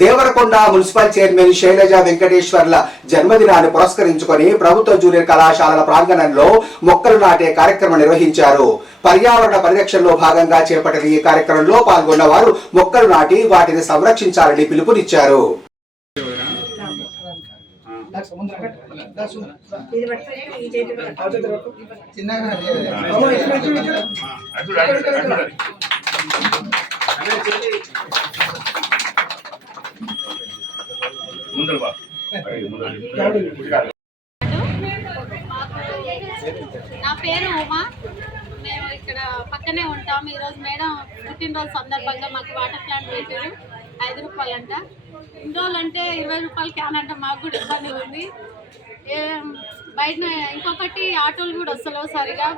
Devarakonda municipal chairman Shailaja వెంకటేశ్వర్ల జన్మదినాన్ని పురస్కరించుకొని ప్రభుత్వ జూనియర్ కళాశాలల ప్రాంగణంలో మొక్కలు నాటే కార్యక్రమం నిర్వహించారు. పర్యావరణ పరిరక్షణలో భాగంగా చేపట్టిన ఈ కార్యక్రమంలో పాల్గొన్న వారు మొక్కలు నాటి వాటిని సంరక్షించాలని పిలుపునిచ్చారు. నా పేరు ఉమా. మేము ఇక్కడ పక్కనే ఉంటాం. ఈరోజు మేడం పుట్టినరోజు సందర్భంగా మాకు వాటర్ ప్లాంట్ పెట్టారు. 5 రూపాయలు అంట. ఇన్ని రోజులు అంటే 20 రూపాయలు క్యాన్ అంటే మాకు కూడా ఇబ్బంది ఉంది. బయట ఇంకొకటి ఆటోలు కూడా వస్తలేవు సరిగా.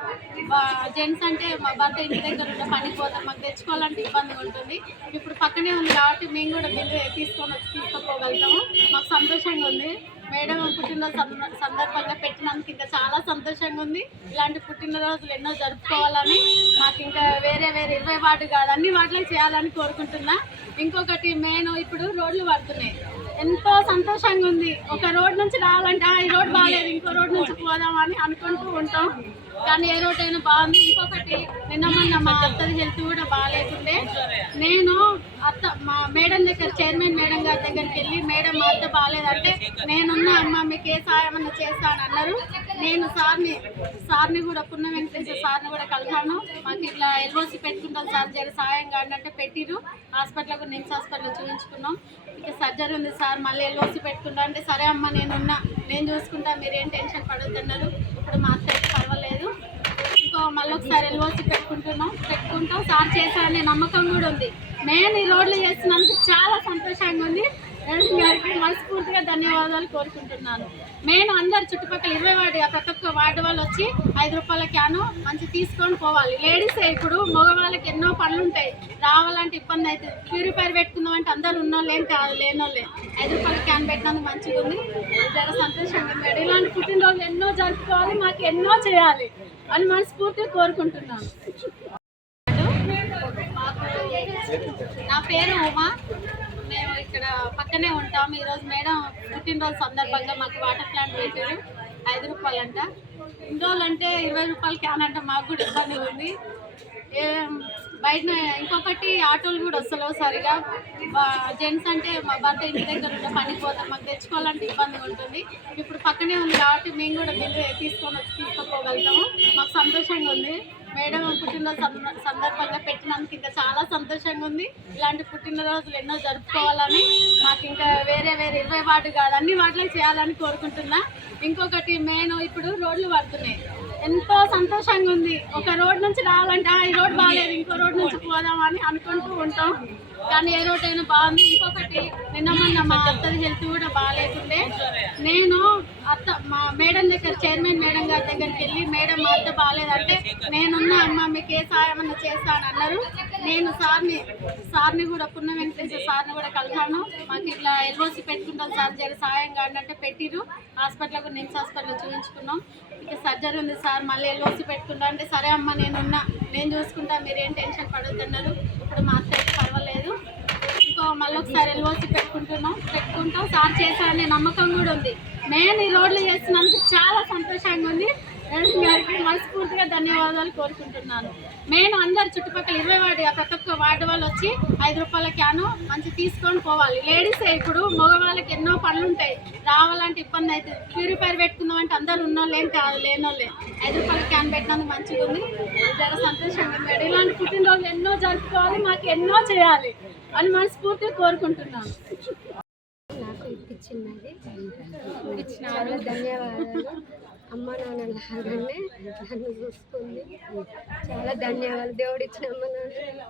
జెంట్స్ అంటే మా భర్త ఇంటి దగ్గర ఉంటే పనికి పోతాం, మాకు తెచ్చుకోవాలంటే ఇబ్బందిగా ఉంటుంది. ఇప్పుడు పక్కనే ఉంది కాబట్టి మేము కూడా బిల్లు తీసుకుపోగలుగుతాము. మాకు సంతోషంగా ఉంది. మేడం పుట్టినరోజు సందర్భంగా పెట్టినందుకు ఇంకా చాలా సంతోషంగా ఉంది. ఇలాంటి పుట్టినరోజులు ఎన్నో జరుపుకోవాలని, మాకు ఇంకా వేరే 20 వార్డు కాదు అన్ని వార్డులకు చేయాలని కోరుకుంటున్నా. ఇంకొకటి మెయిన్ ఇప్పుడు రోడ్లు పడుతున్నాయి, ఎంతో సంతోషంగా ఉంది. ఒక రోడ్ నుంచి రావాలంటే ఈ రోడ్ బాగాలేదు, ఇంకో రోడ్ నుంచి పోదామని అనుకుంటూ ఉంటాం, కానీ ఏ రోడ్ అయినా బాగుంది. ఇంకొకటి నిన్న మా అత్తది హెల్త్ కూడా బాగాలేకుండే. నేను మా మేడం దగ్గర చైర్మన్ మేడం గారి దగ్గరికి వెళ్ళి, మేడం మా అత్త బాగాలేదంటే నేనున్నా అమ్మ మీకు ఏ సాయం అన్నా చేస్తాను అన్నారు. నేను సార్ని కూడా పున్న వెంకటేశ్వర సార్ని కూడా కలిసాను. మాకు ఇట్లా ఎల్ఓసి పెట్టుకుంటాం సార్, జర సాయం కాండి అంటే పెట్టిరు. హాస్పిటల్కి నిమ్స్ హాస్పిటల్లో చూపించుకున్నాం. ఇక సర్జరీ ఉంది సార్, మళ్ళీ ఎల్ఓసి పెట్టుకుంటా అంటే సరే అమ్మ నేను చూసుకుంటా, మీరేం టెన్షన్ పడొద్దన్నారు. ఇప్పుడు మా అత్త పర్వాలేదు. మళ్ళీ ఒకసారి ఎల్ఓసి పెట్టుకుంటాం సార్ చేశారనే నమ్మకం కూడా ఉంది. నేను ఈ రోడ్లు చేస్తున్నందుకు చాలా సంతోషంగా ఉంది. మేడం గారికి మనస్ఫూర్తిగా ధన్యవాదాలు కోరుకుంటున్నాను. నేను అందరు చుట్టుపక్కల 20 వార్డు ప్రతి ఒక్క వార్డు వాళ్ళు వచ్చి 5 రూపాయల క్యాను మంచి తీసుకొని పోవాలి. లేడీసే, ఇప్పుడు మగవాళ్ళకి ఎన్నో పనులు ఉంటాయి, రావాలంటే ఇబ్బంది అవుతుంది. ప్యూరిఫైర్ పెట్టుకుందాం అంటే అందరు ఉన్నోళ్ళేం కాదు, లేనోళ్ళే. 5 రూపాయల క్యాన్ పెట్టినందుకు మంచిగా ఉంది, చాలా సంతోషంగా ఉంది. ఇలాంటి పుట్టినరోజులు ఎన్నో జరుపుకోవాలి, మాకు ఎన్నో చేయాలి అని మనస్ఫూర్తిగా కోరుకుంటున్నాను. నా పేరు ఉమా. మేము ఇక్కడ పక్కనే ఉంటాం. ఈరోజు మేడం పుట్టినరోజు సందర్భంగా మాకు వాటర్ ప్లాంట్ పెట్టారు. 5 రూపాయలు అంట. ఇన్ని రోజులు అంటే 20 రూపాయలు క్యాన్ అంటే మాకు కూడా ఇబ్బంది ఉంది. బయట ఇంకొకటి ఆటోలు కూడా వస్తలేవు సరిగా. జెంట్స్ అంటే మా భర్త ఇంటి దగ్గర ఉంటే పనికి పోతాం, మాకు తెచ్చుకోవాలంటే ఇబ్బందిగా ఉంటుంది. ఇప్పుడు పక్కనే ఉంది కాబట్టి మేము కూడా బిల్లు తీసుకుపోగలుగుతాము. మాకు సంతోషంగా ఉంది. మేడం పుట్టినరోజు సందర్భంగా పెట్టినందుకు ఇంకా చాలా సంతోషంగా ఉంది. ఇలాంటి పుట్టినరోజులు ఎన్నో జరుపుకోవాలని, మాకు ఇంకా వేరే 20 వార్డు కాదు అన్ని వార్డులకు చేయాలని కోరుకుంటున్నా. ఇంకొకటి మెయిన్ ఇప్పుడు రోడ్లు పడుతున్నాయి, ఎంతో సంతోషంగా ఉంది. ఒక రోడ్ నుంచి రావాలంటే ఈ రోడ్ బాగాలేదు, ఇంకో రోడ్ నుంచి పోదామని అనుకుంటూ ఉంటాం, కానీ ఏ రోడ్ అయినా బాగుంది. ఇంకొకటి నిన్న మా అత్తది హెల్త్ కూడా బాగాలేకుండే. నేను మా మేడం దగ్గర చైర్మన్ మేడం గారి దగ్గరికి వెళ్ళి, మేడం మా అత్త బాగాలేదంటే నేనున్నా అమ్మ మీకు ఏ సాయం అన్నా చేస్తాను అన్నారు. నేను సార్ని కూడా పున్న వెంకటేశ్వర సార్ని కూడా కలిసాను. మాకు ఇట్లా ఎల్ఓసి పెట్టుకుంటాం సార్, జర సాయం కాండి అంటే పెట్టిరు. హాస్పిటల్కి నిమ్స్ హాస్పిటల్లో చూపించుకున్నాం. ఇక సర్జరీ ఉంది సార్, మళ్ళీ ఎల్ఓసి పెట్టుకుంటా అంటే సరే అమ్మ నేను చూసుకుంటా, మీరేం టెన్షన్ పడొద్దన్నారు. ఇప్పుడు మా అత్త పర్వాలేదు. మళ్ళీ ఒకసారి ఎల్ఓసి పెట్టుకుంటాం సార్ చేశారనే నమ్మకం కూడా ఉంది. నేను ఈ రోడ్లు చేస్తున్నందుకు చాలా సంతోషంగా ఉంది. మేడం గారికి మనస్ఫూర్తిగా ధన్యవాదాలు కోరుకుంటున్నాను. నేను అందరు చుట్టుపక్కల 20 వార్డు ప్రతి ఒక్క వార్డు వాళ్ళు వచ్చి 5 రూపాయల క్యాను మంచి తీసుకొని పోవాలి. లేడీసే, ఇప్పుడు మగవాళ్ళకి ఎన్నో పనులు ఉంటాయి, రావాలంటే ఇబ్బంది అవుతుంది. ప్యూరిఫైర్ పెట్టుకుందాం అంటే అందరు ఉన్నోళ్ళేం కాదు, లేనోళ్ళే. 5 రూపాయల క్యాన్ పెట్టినందుకు మంచిగా ఉంది, చాలా సంతోషంగా ఉంది. ఇలాంటి పుట్టినరోజులు ఎన్నో జరుపుకోవాలి, మాకు ఎన్నో చేయాలి అని మనస్ఫూర్తిగా కోరుకుంటున్నాను. నాకు ఇప్పించినారు, ధన్యవాదాలు. అమ్మ నాన్న లాగానే నన్ను చూసుకుంది, చాలా ధన్యవాదాలు. దేవుడు ఇచ్చిన అమ్మ నాన్న.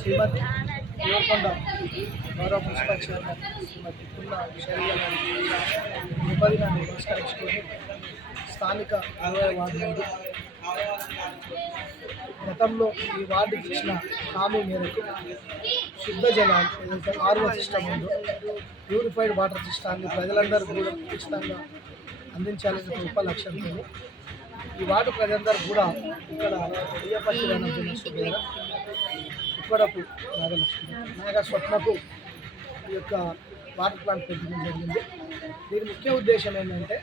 శ్రీమతి దేవరకొండ గౌరవ మున్సిపల్ చైర్మన్ శ్రీమతి పున్న శైలజ జన్మదినాన్ని పురస్కరించుకొని స్థానిక 20 వార్డు నుండి గతంలో ఈ వార్డుకి ఇచ్చిన హామీ మేరకు శుద్ధ జలాలు ఏదైతే ఆర్ఓ సిస్టమ్ ఉందో, ప్యూరిఫైడ్ వాటర్ సిస్టాన్ని ప్రజలందరూ కూడా ఉచితంగా అందించాలని గొప్ప లక్ష్యంతో ఈ వార్డు ప్రజలందరూ కూడా ఇక్కడ అయ్యప్ప ఉప్పడపు నాగలక్ష్మి నాగస్వప్నకు ఈ యొక్క వాటర్ ప్లాంట్ పెట్టడం జరిగింది. దీని ముఖ్య ఉద్దేశం ఏంటంటే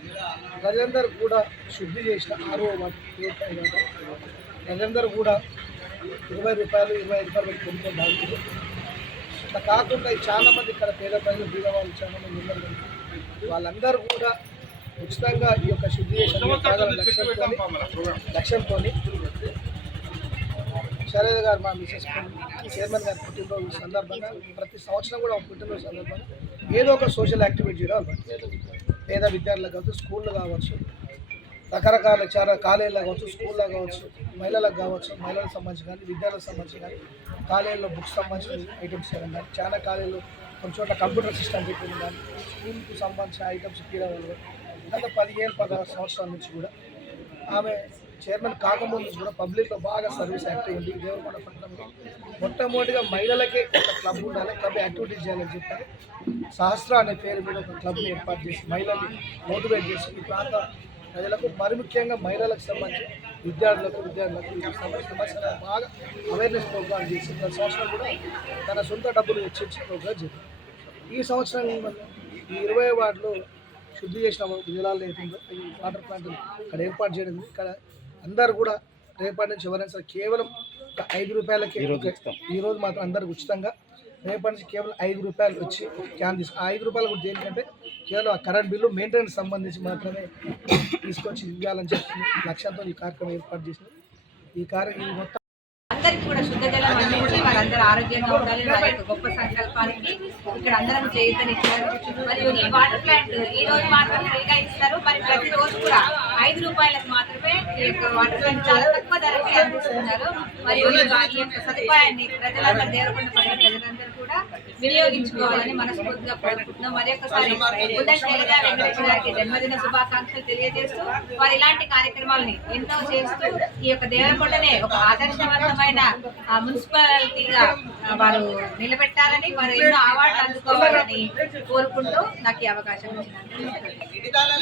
ప్రజలందరూ కూడా శుద్ధి చేసిన RO వాటర్ ప్రజలందరూ కూడా 20 రూపాయలు 25 రూపాయలు పెట్టి కొనుక్కొని తాగుతుంది. ఇట్లా కాకుండా చాలా మంది ఇక్కడ పేద ప్రజలు బీద వాళ్ళు చాలా మంది ఉన్నారు. వాళ్ళందరూ కూడా ఉచితంగా ఈ యొక్క శుద్ధి చేసిన లక్ష్యంతో శైలజ గారు మా మిసెస్ చైర్మన్ గారి పుట్టినరోజు సందర్భంగా ప్రతి సంవత్సరం కూడా పుట్టినరోజు సందర్భంగా ఏదో ఒక సోషల్ యాక్టివిటీ చేయడం పేద విద్యార్థులకు కావచ్చు, స్కూళ్ళు కావచ్చు, రకరకాల చాలా కాలేజీలో కావచ్చు, స్కూల్లో కావచ్చు, మహిళలకు కావచ్చు, మహిళలకు సంబంధించి కానీ విద్యార్థులకు సంబంధించి కానీ కాలేజీలో బుక్స్ సంబంధించిన ఐటమ్స్ చేయడం కానీ చాలా కాలేజీలో కొన్ని చోట్ల కంప్యూటర్ సిస్టమ్ పెట్టింది కానీ స్కూల్కి సంబంధించిన ఐటమ్స్ తీయడం గత 15-16 సంవత్సరాల నుంచి కూడా ఆమె చైర్మన్ కాకముందు కూడా పబ్లిక్లో బాగా సర్వీస్ యాక్టివ్ ఉంది. దేవరకొండ పట్టణంలో మొట్టమొదటిగా మహిళలకే ఒక క్లబ్ ఉండాలి, క్లబ్ యాక్టివిటీస్ చేయాలని చెప్పారు. సహస్ర అనే పేరు మీద ఒక క్లబ్ని ఏర్పాటు చేసి మహిళల్ని మోటివేట్ చేసి ఈ ప్రాంత ప్రజలకు మరి ముఖ్యంగా మహిళలకు సంబంధించి విద్యార్థులకు ఈ సమస్యలను బాగా అవేర్నెస్ ప్రోగ్రామ్ చేసి ప్రతి సంవత్సరం కూడా తన సొంత డబ్బులు వెచ్చించి ప్రోగ్రామ్ చేసింది. ఈ సంవత్సరం ఈ 20 వార్డులో శుద్ధి చేసిన జిల్లాలో ఏదైతుందో ఈ వాటర్ ప్లాంట్ ఇక్కడ ఏర్పాటు చేయడం. ఇక్కడ అందరూ కూడా రేపటి నుంచి ఎవరైనా సరే కేవలం 5 రూపాయలకి ఈరోజు మాత్రం అందరికి ఉచితంగా రేపటి నుంచి కేవలం 5 రూపాయలు వచ్చి క్యాన్ తీసుకు 5 రూపాయలు కూడా దేనికంటే కేవలం ఆ కరెంట్ బిల్లు మెయింటెనెన్స్ సంబంధించి మాత్రమే తీసుకొచ్చి ఇవ్వాలని చెప్పి లక్ష్యంతో ఈ కార్యక్రమం ఏర్పాటు చేసింది. ఈ మొత్తం అందరికీ కూడా శుద్ధ జలం అందించి వాళ్ళందరూ ఆరోగ్యంగా ఉండాలి వారి యొక్క గొప్ప సంకల్పానికి ఇక్కడ అందరం చేయూతనిచ్చారు. మరియు ఈ వాటర్ ప్లాంట్ ఈ రోజు మాత్రం ఫ్రీగా ఇస్తారు. మరి ప్రతిరోజు కూడా 5 రూపాయలకు మాత్రమే ఈ యొక్క వాటర్ ప్లాంట్ చాలా తక్కువ ధరకే అందిస్తున్నారు. మరియు ఈ యొక్క సదుపాయాన్ని ప్రజలందరూ దేవరకొండ పట్టణ ప్రజలందరూ కూడా వినియోగించుకోవాలని మనస్ఫూర్తిగా కోరుకుంటున్నాం. మరి ఒక్కసారి ఉదయం శైలజ వెంకటేష్ గారికి జన్మదిన శుభాకాంక్షలు తెలియజేస్తూ వారు ఇలాంటి కార్యక్రమాలని ఎన్నో చేస్తూ ఈ యొక్క దేవరకొండనే ఒక ఆదర్శవంతమైన మున్సిపాలిటీగా వారు నిలబెట్టాలని, వారు ఎన్నో అవార్డులు అందుకోవాలని కోరుకుంటూ నాకు ఈ అవకాశం ఇచ్చినందుకు